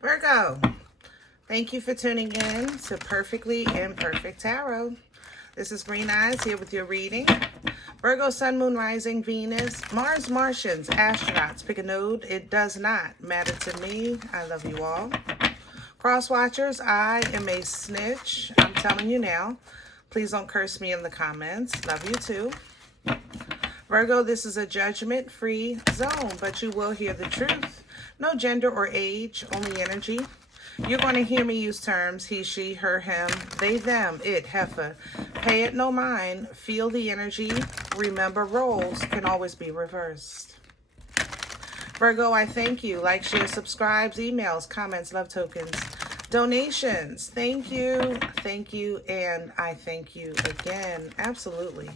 Virgo, thank you for tuning in to Perfectly Imperfect Tarot. This is Green Eyes here with your reading. Virgo, Sun, Moon, Rising, Venus, Mars, Martians, astronauts. Pick a node. It does not matter to me. I love you all. Cross watchers, I am a snitch. I'm telling you now. Please don't curse me in the comments. Love you too. Virgo, this is a judgment-free zone, but you will hear the truth. No gender or age, only energy. You're going to hear me use terms he, she, her, him, they, them, it, heifer. Pay it no mind. Feel the energy. Remember, roles can always be reversed. Virgo, I thank you. Like, share, subscribes, emails, comments, love tokens, donations. Thank you, and I thank you again. Absolutely.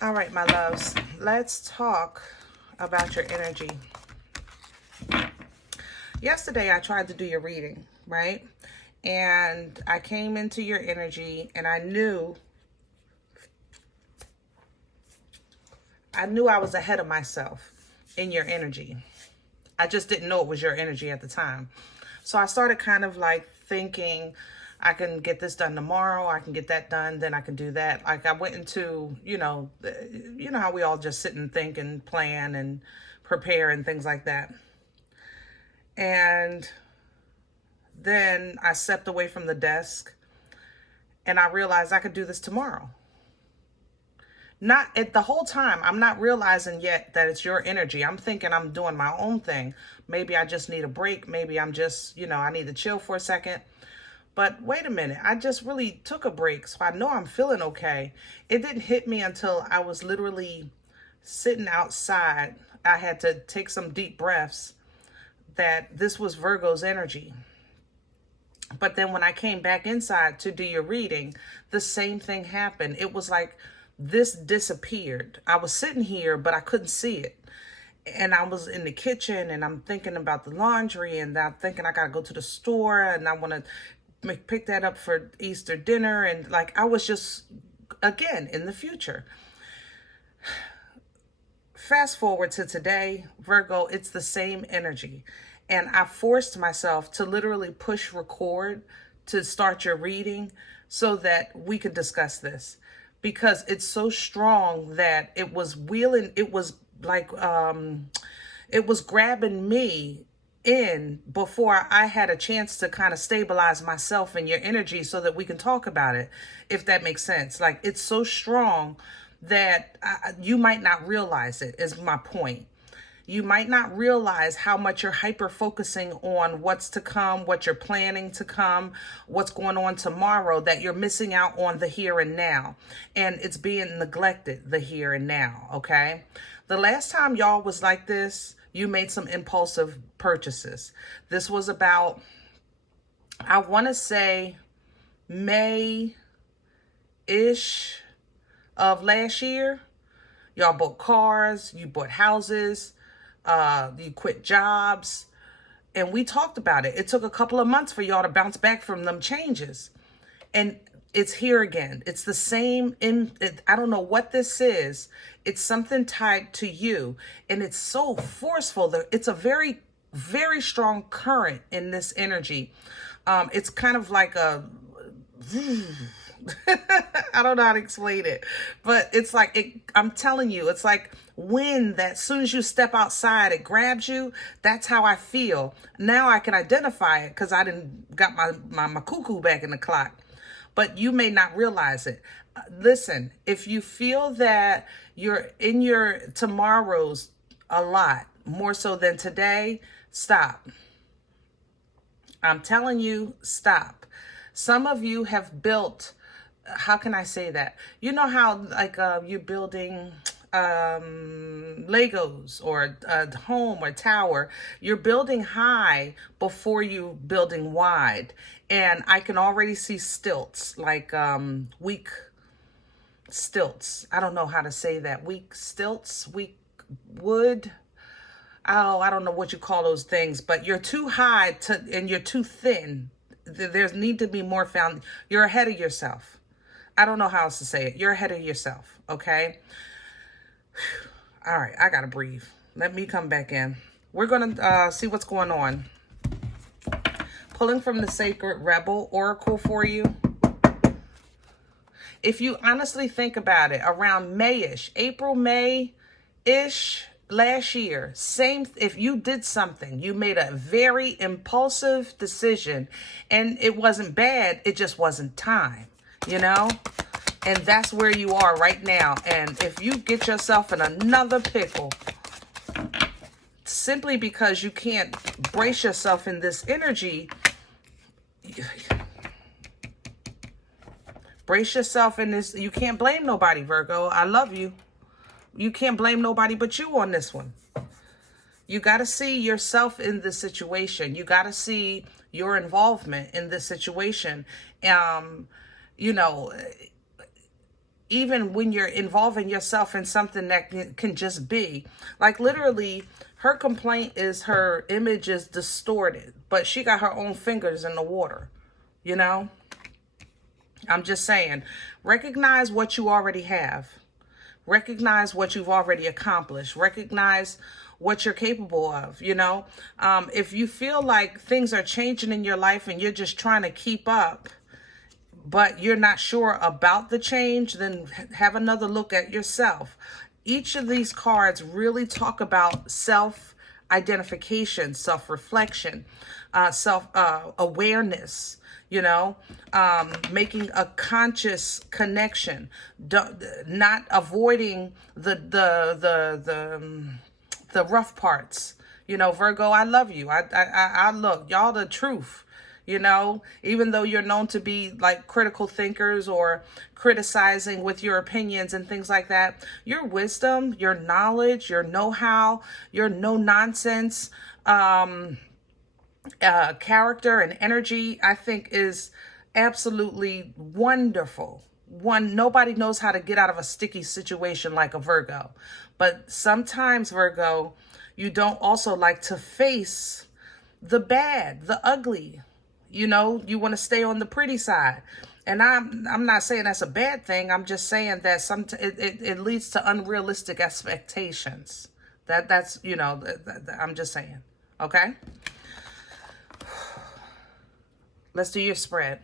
All right, my loves, let's talk about your energy. Yesterday, I tried to do your reading, right? And I came into your energy and I knew I was ahead of myself in your energy. I just didn't know it was your energy at the time. So I started kind of like thinking, I can get this done tomorrow. I can get that done. Then I can do that. Like I went into, you know how we all just sit and think and plan and prepare and things like that. And then I stepped away from the desk and I realized I could do this tomorrow. Not at the whole time. I'm not realizing yet that it's your energy. I'm thinking I'm doing my own thing. Maybe I just need a break. Maybe I'm just, I need to chill for a second. But wait a minute, I just really took a break, so I know I'm feeling okay. It didn't hit me until I was literally sitting outside. I had to take some deep breaths that this was Virgo's energy. But then when I came back inside to do your reading, the same thing happened. It was like this disappeared. I was sitting here, but I couldn't see it. And I was in the kitchen and I'm thinking about the laundry and I'm thinking I got to go to the store and I want to pick that up for Easter dinner. And like, I was just, again, in the future. Fast forward to today, Virgo, it's the same energy. And I forced myself to literally push record to start your reading so that we could discuss this. Because it's so strong that it was wheeling, it was like, it was grabbing me in before I had a chance to kind of stabilize myself in your energy so that we can talk about it, if that makes sense. Like, it's so strong that you might not realize it, is my point. You might not realize how much you're hyper focusing on what's to come, what you're planning to come, what's going on tomorrow, that you're missing out on the here and now. And it's being neglected, the here and now, okay? The last time y'all was like this, you made some impulsive purchases. This was about, I want to say, May-ish of last year. Y'all bought cars, you bought houses, you quit jobs, and we talked about it. It took a couple of months for y'all to bounce back from them changes. And it's here again. It's the same. I don't know what this is. It's something tied to you. And it's so forceful. It's a very, very strong current in this energy. It's kind of like a... I don't know how to explain it. But it's like, I'm telling you, it's like wind that as soon as you step outside, it grabs you. That's how I feel. Now I can identify it because I didn't got my cuckoo back in the clock. But you may not realize it. Listen, if you feel that you're in your tomorrows a lot, more so than today, stop. I'm telling you, stop. Some of you have built, how can I say that? You know how like you're building Legos or a home or tower. You're building high before you building wide. And I can already see stilts, like weak stilts. I don't know how to say that. Weak stilts, weak wood. Oh, I don't know what you call those things, but you're too high and you're too thin. There's need to be more found. You're ahead of yourself. I don't know how else to say it. You're ahead of yourself, okay? All right, I gotta breathe. Let me come back in. We're going to see what's going on. Pulling from the Sacred Rebel Oracle for you. If you honestly think about it, around May-ish, April, May-ish last year, same, if you did something, you made a very impulsive decision and it wasn't bad, it just wasn't time, you know? And that's where you are right now. And if you get yourself in another pickle, simply because you can't brace yourself in this energy, brace yourself in this. You can't blame nobody, Virgo. I love you. You can't blame nobody but you on this one. You got to see yourself in this situation. You got to see your involvement in this situation. You know, even when you're involving yourself in something that can just be, like literally, her complaint is her image is distorted, but she got her own fingers in the water, you know? I'm just saying, recognize what you already have. Recognize what you've already accomplished. Recognize what you're capable of, you know? If you feel like things are changing in your life and you're just trying to keep up, but you're not sure about the change, then have another look at yourself. Each of these cards really talk about self-identification, self-reflection, self-awareness, you know, making a conscious connection, not avoiding the rough parts. You know, Virgo, I love you. I look, y'all the truth. You know, even though you're known to be like critical thinkers or criticizing with your opinions and things like that, your wisdom, your knowledge, your know-how, your no-nonsense character and energy, I think is absolutely wonderful. Nobody knows how to get out of a sticky situation like a Virgo. But sometimes, Virgo, you don't also like to face the bad, the ugly. You know, you want to stay on the pretty side. And I'm not saying that's a bad thing. I'm just saying that it leads to unrealistic expectations. That's, you know, I'm just saying. Okay? Let's do your spread.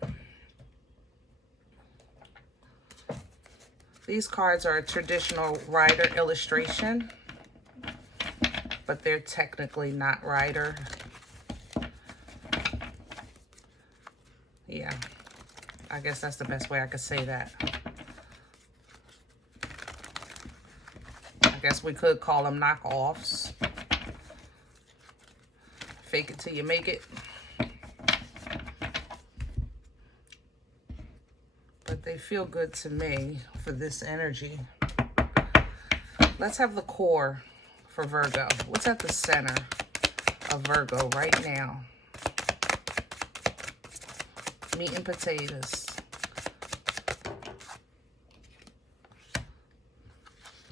These cards are a traditional rider illustration, but they're technically not rider. Yeah, I guess that's the best way I could say that. I guess we could call them knockoffs. Fake it till you make it. But they feel good to me for this energy. Let's have the core for Virgo. What's at the center of Virgo right now? Meat and potatoes.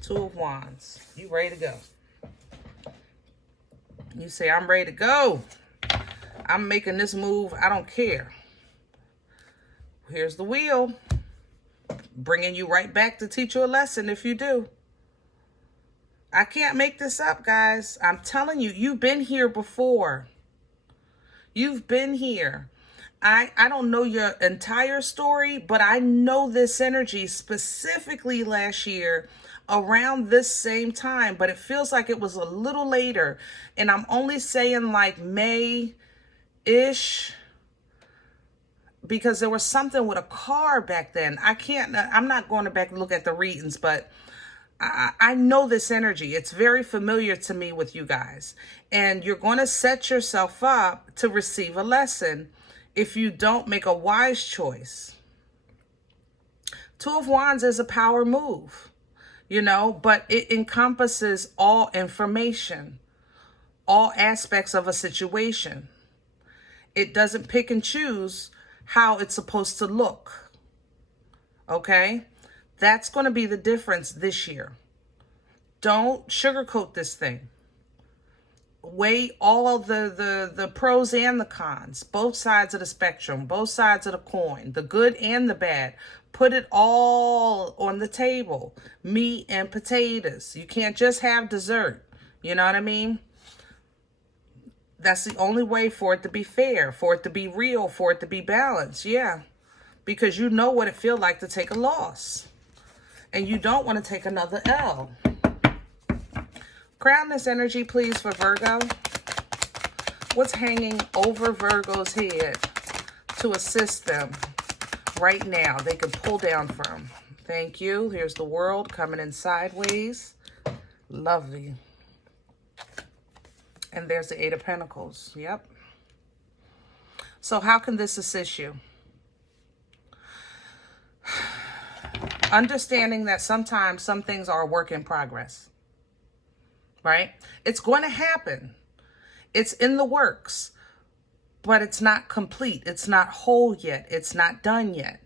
Two of Wands. You ready to go? You say, I'm ready to go. I'm making this move. I don't care. Here's the wheel. Bringing you right back to teach you a lesson if you do. I can't make this up, guys. I'm telling you, you've been here before. You've been here. I don't know your entire story, but I know this energy specifically last year around this same time, but it feels like it was a little later. And I'm only saying like May-ish because there was something with a car back then. I'm not going to back and look at the readings, but I know this energy. It's very familiar to me with you guys. And you're going to set yourself up to receive a lesson if you don't make a wise choice. Two of Wands is a power move, you know, but it encompasses all information, all aspects of a situation. It doesn't pick and choose how it's supposed to look, okay? That's going to be the difference this year. Don't sugarcoat this thing. Weigh all of the pros and the cons, both sides of the spectrum, both sides of the coin, the good and the bad. Put it all on the table. Meat and potatoes. You can't just have dessert. You know what I mean? That's the only way for it to be fair, for it to be real, for it to be balanced. Yeah. Because you know what it feels like to take a loss. And you don't want to take another L. Crown this energy, please, for Virgo. What's hanging over Virgo's head to assist them right now? They can pull down from. Thank you. Here's the World coming in sideways. Lovely. And there's the Eight of Pentacles. Yep. So how can this assist you? Understanding that sometimes some things are a work in progress. Right? It's going to happen. It's in the works. But it's not complete. It's not whole yet. It's not done yet.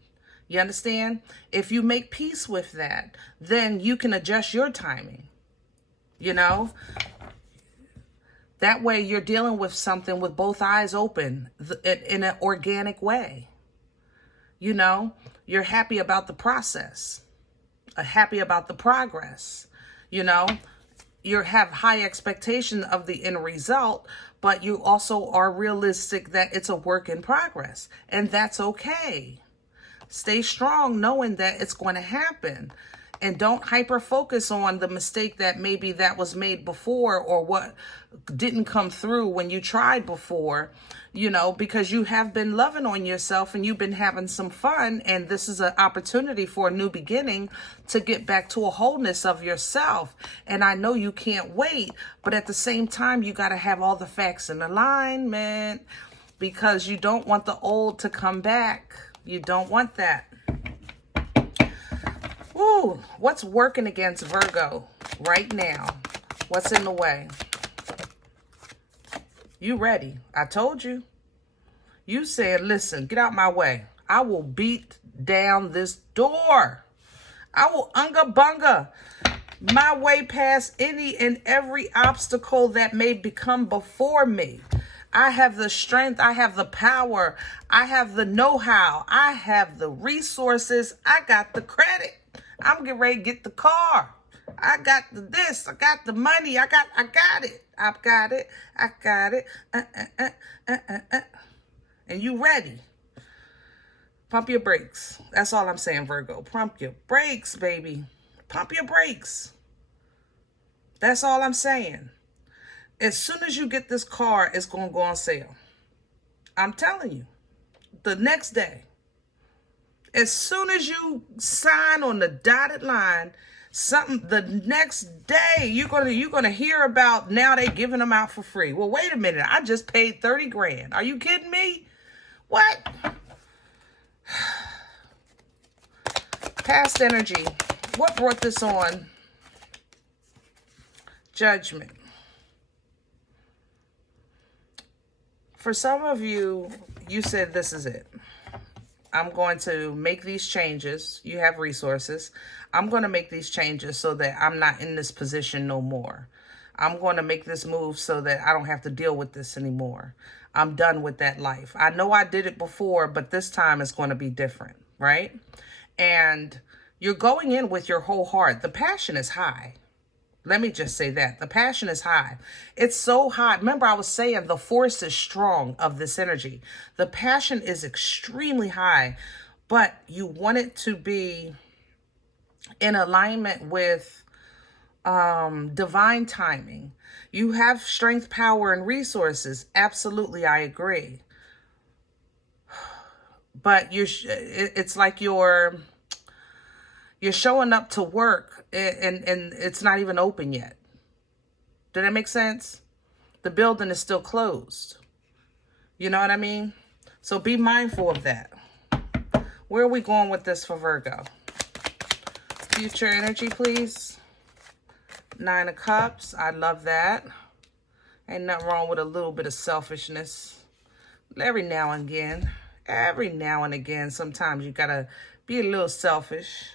You understand? If you make peace with that, then you can adjust your timing. You know? That way you're dealing with something with both eyes open in an organic way. You know? You're happy about the process. Happy about the progress. You know? You have high expectation of the end result, but you also are realistic that it's a work in progress. And that's okay. Stay strong knowing that it's going to happen. And don't hyper focus on the mistake that maybe that was made before or what didn't come through when you tried before, you know, because you have been loving on yourself and you've been having some fun. And this is an opportunity for a new beginning to get back to a wholeness of yourself. And I know you can't wait, but at the same time, you got to have all the facts in alignment because you don't want the old to come back. You don't want that. Ooh, what's working against Virgo right now? What's in the way? You ready? I told you. You said, listen, get out my way. I will beat down this door. I will unga bunga my way past any and every obstacle that may become before me. I have the strength. I have the power. I have the know-how. I have the resources. I got the credit. I'm getting ready to get the car. I got the this. I got the money. I got it. I've got it. I got it. And you ready. Pump your brakes. That's all I'm saying, Virgo. Pump your brakes, baby. Pump your brakes. That's all I'm saying. As soon as you get this car, it's going to go on sale. I'm telling you. The next day. As soon as you sign on the dotted line, the next day you're gonna hear about now they giving them out for free. Well, wait a minute. I just paid 30 grand. Are you kidding me? What? Past energy. What brought this on? Judgment. For some of you, you said this is it. I'm going to make these changes. You have resources. I'm going to make these changes so that I'm not in this position no more. I'm going to make this move so that I don't have to deal with this anymore. I'm done with that life. I know I did it before, but this time it's going to be different, right? And you're going in with your whole heart. The passion is high. Let me just say that. The passion is high. It's so high. Remember, I was saying the force is strong of this energy. The passion is extremely high, but you want it to be in alignment with divine timing. You have strength, power, and resources. Absolutely, I agree. But it's like you're showing up to work and it's not even open yet. Did that make sense? The building is still closed. You know what I mean? So be mindful of that. Where are we going with this for Virgo? Future energy, please. 9 of Cups. I love that. Ain't nothing wrong with a little bit of selfishness. Every now and again, sometimes you gotta be a little selfish.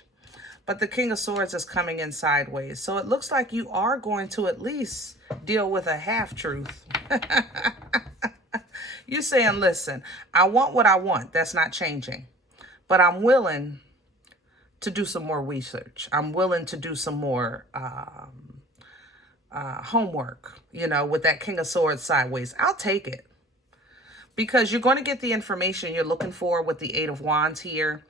But the King of Swords is coming in sideways. So it looks like you are going to at least deal with a half-truth. You're saying, listen, I want what I want. That's not changing. But I'm willing to do some more research. I'm willing to do some more homework, you know, with that King of Swords sideways. I'll take it. Because you're going to get the information you're looking for with the Eight of Wands here.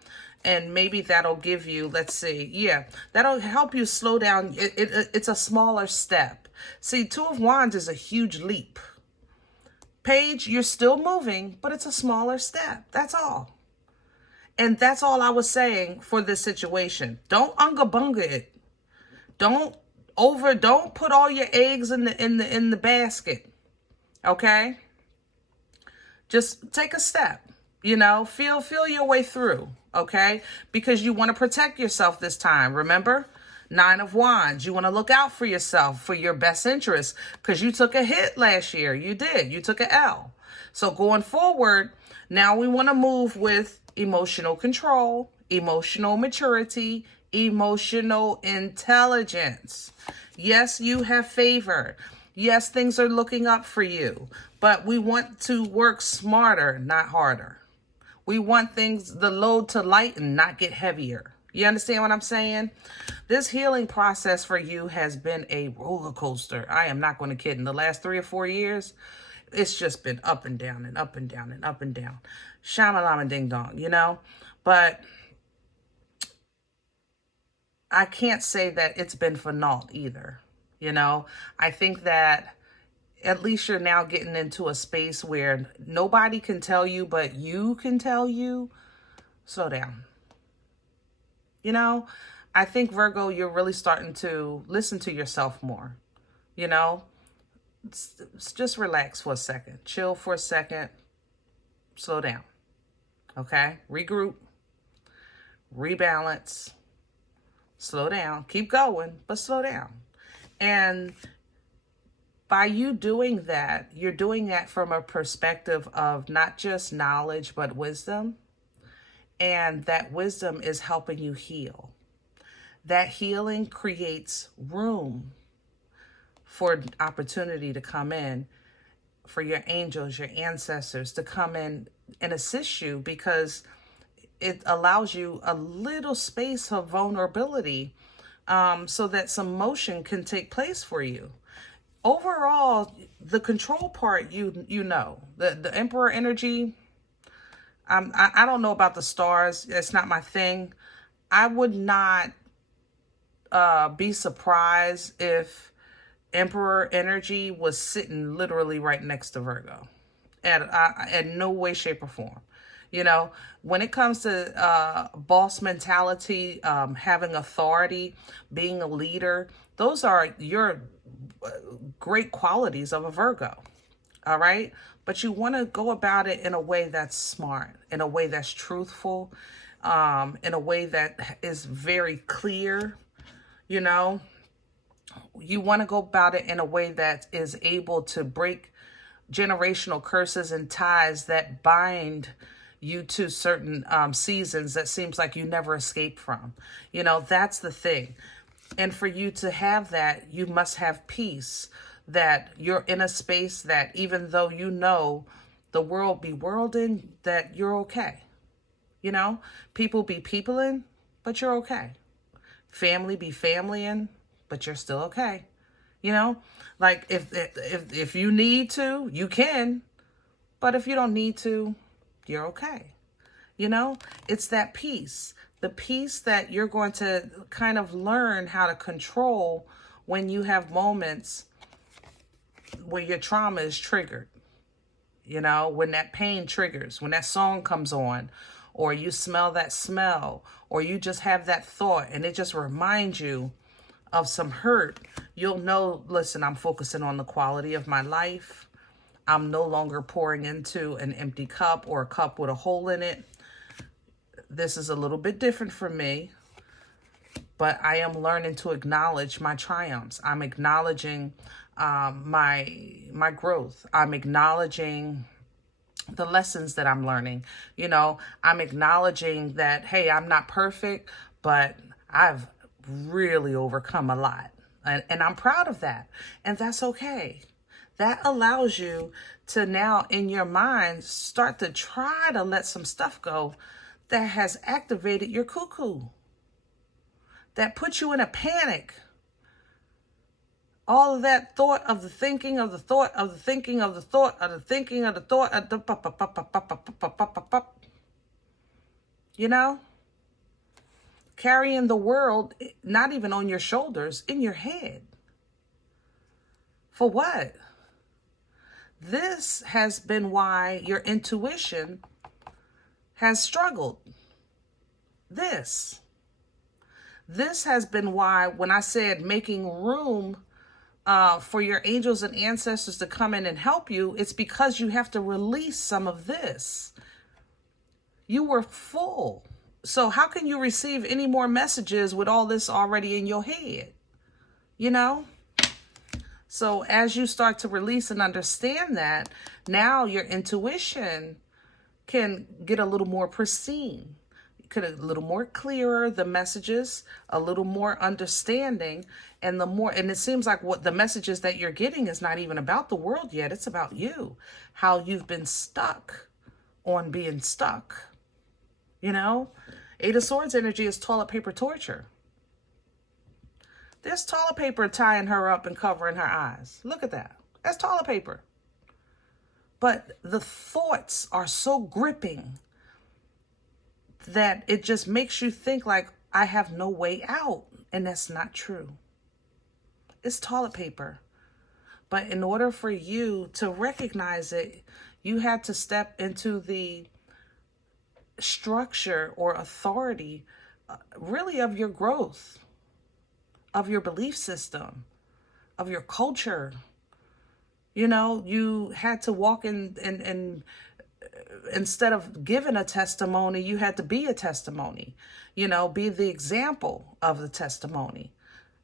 And maybe that'll give you, let's see, yeah, that'll help you slow down. It's a smaller step. See, Two of Wands is a huge leap. Page, you're still moving, but it's a smaller step. That's all. And that's all I was saying for this situation. Don't unga-bunga it. Don't put all your eggs in the basket. Okay? Just take a step, you know, feel your way through, okay? Because you want to protect yourself this time. Remember, Nine of Wands, you want to look out for yourself, for your best interest, because you took a hit last year. You did. You took an L. So going forward, now we want to move with emotional control, emotional maturity, emotional intelligence. Yes, you have favor. Yes, things are looking up for you, but we want to work smarter, not harder. We want the load to lighten, not get heavier. You understand what I'm saying? This healing process for you has been a roller coaster. I am not going to kid. In the last 3 or 4 years, it's just been up and down and up and down and up and down. Shamalama ding dong, you know? But I can't say that it's been for naught either. You know, I think that at least you're now getting into a space where nobody can tell you, but you can tell you, slow down. You know, I think, Virgo, you're really starting to listen to yourself more. You know, just relax for a second. Chill for a second. Slow down. Okay? Regroup. Rebalance. Slow down. Keep going, but slow down. And by you doing that, you're doing that from a perspective of not just knowledge, but wisdom. And that wisdom is helping you heal. That healing creates room for opportunity to come in, for your angels, your ancestors to come in and assist you, because it allows you a little space of vulnerability, so that some motion can take place for you. Overall, the control part, you know, the Emperor energy, I don't know about the stars. It's not my thing. I would not be surprised if Emperor energy was sitting literally right next to Virgo. At no way, shape, or form. You know, when it comes to boss mentality, having authority, being a leader, those are your great qualities of a Virgo. All right. But you want to go about it in a way that's smart, in a way that's truthful, in a way that is very clear. You know, you want to go about it in a way that is able to break generational curses and ties that bind you to certain seasons that seems like you never escape from. You know, that's the thing. And for you to have that, you must have peace, that you're in a space that even though you know the world be worlding, that you're okay. You know, people be peopling, but you're okay. Family be familying, but you're still okay. You know, like if you need to, you can, but if you don't need to, you're okay. You know, it's that peace, the peace that you're going to kind of learn how to control when you have moments where your trauma is triggered. You know, when that pain triggers, when that song comes on, or you smell that smell, or you just have that thought and it just reminds you of some hurt, you'll know, listen, I'm focusing on the quality of my life. I'm no longer pouring into an empty cup or a cup with a hole in it. This is a little bit different for me, but I am learning to acknowledge my triumphs. I'm acknowledging my growth. I'm acknowledging the lessons that I'm learning. You know, I'm acknowledging that, hey, I'm not perfect, but I've really overcome a lot. And I'm proud of that. And that's okay. That allows you to now, in your mind, start to try to let some stuff go that has activated your cuckoo, that puts you in a panic All of that thought of the thinking of the thought of the thinking of the thought of the thinking of the thought of the you know, carrying the world, not even on your shoulders, in your head. For what? This has been why your intuition has struggled. This has been why when I said making room for your angels and ancestors to come in and help you, it's because you have to release some of this. You were full. So how can you receive any more messages with all this already in your head? You know? So as you start to release and understand that, now your intuition can get a little more pristine, a little more clearer, the messages, a little more understanding, and it seems like what the messages that you're getting is not even about the world yet. It's about you, how you've been stuck on being stuck. You know, Eight of Swords energy is toilet paper torture. There's toilet paper tying her up and covering her eyes. Look at that. That's toilet paper. But the thoughts are so gripping that it just makes you think like, I have no way out. And that's not true. It's toilet paper. But in order for you to recognize it, you had to step into the structure or authority really of your growth, of your belief system, of your culture. You know, you had to walk in and instead of giving a testimony, you had to be a testimony. You know, be the example of the testimony.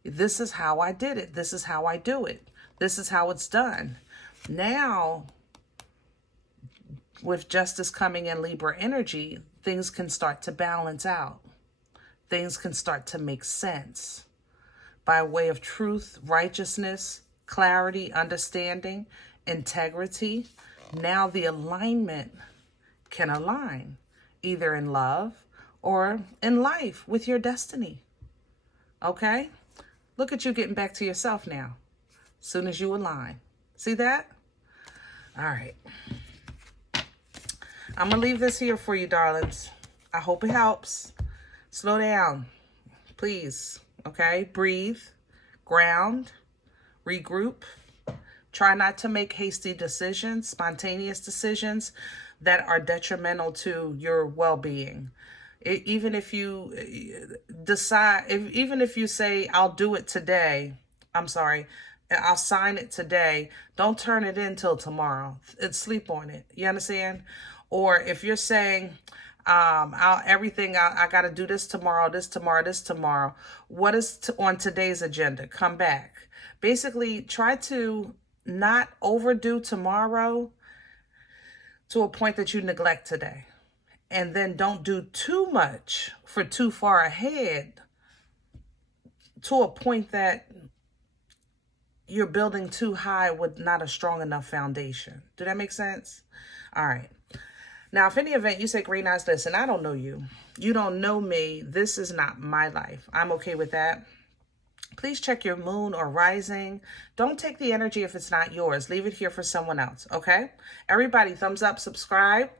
This is how I did it. This is how I do it. This is how it's done. Now, with justice coming in Libra energy, things can start to balance out. Things can start to make sense by way of truth, righteousness, clarity, understanding, integrity. Now the alignment can align either in love or in life with your destiny. Okay? Look at you getting back to yourself now. As soon as you align. See that? All right. I'm going to leave this here for you, darlings. I hope it helps. Slow down, please. Okay? Breathe, ground, regroup. Try not to make hasty decisions, spontaneous decisions that are detrimental to your well-being. Even if you decide, even if you say, I'll do it today, I'll sign it today, don't turn it in till tomorrow. Sleep on it. You understand? Or if you're saying, I got to do this tomorrow, this tomorrow. What is on today's agenda? Come back. Basically, try to not overdo tomorrow to a point that you neglect today. And then don't do too much for too far ahead to a point that you're building too high with not a strong enough foundation. Do that make sense? All right. Now, if any event you say, Green Eyes, listen, I don't know you. You don't know me. This is not my life. I'm okay with that. Please check your moon or rising. Don't take the energy if it's not yours. Leave it here for someone else, okay? Everybody, thumbs up, subscribe.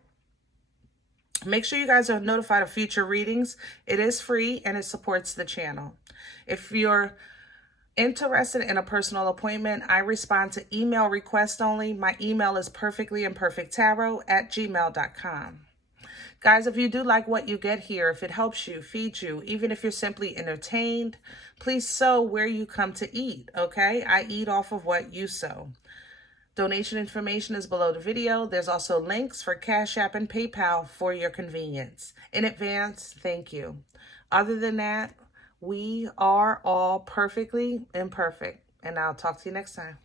Make sure you guys are notified of future readings. It is free and it supports the channel. If you're interested in a personal appointment, I respond to email requests only. My email is perfectlyimperfecttarot@gmail.com. Guys, if you do like what you get here, if it helps you, feeds you, even if you're simply entertained, please sow where you come to eat, okay? I eat off of what you sow. Donation information is below the video. There's also links for CashApp and PayPal for your convenience. In advance, thank you. Other than that, we are all perfectly imperfect. And I'll talk to you next time.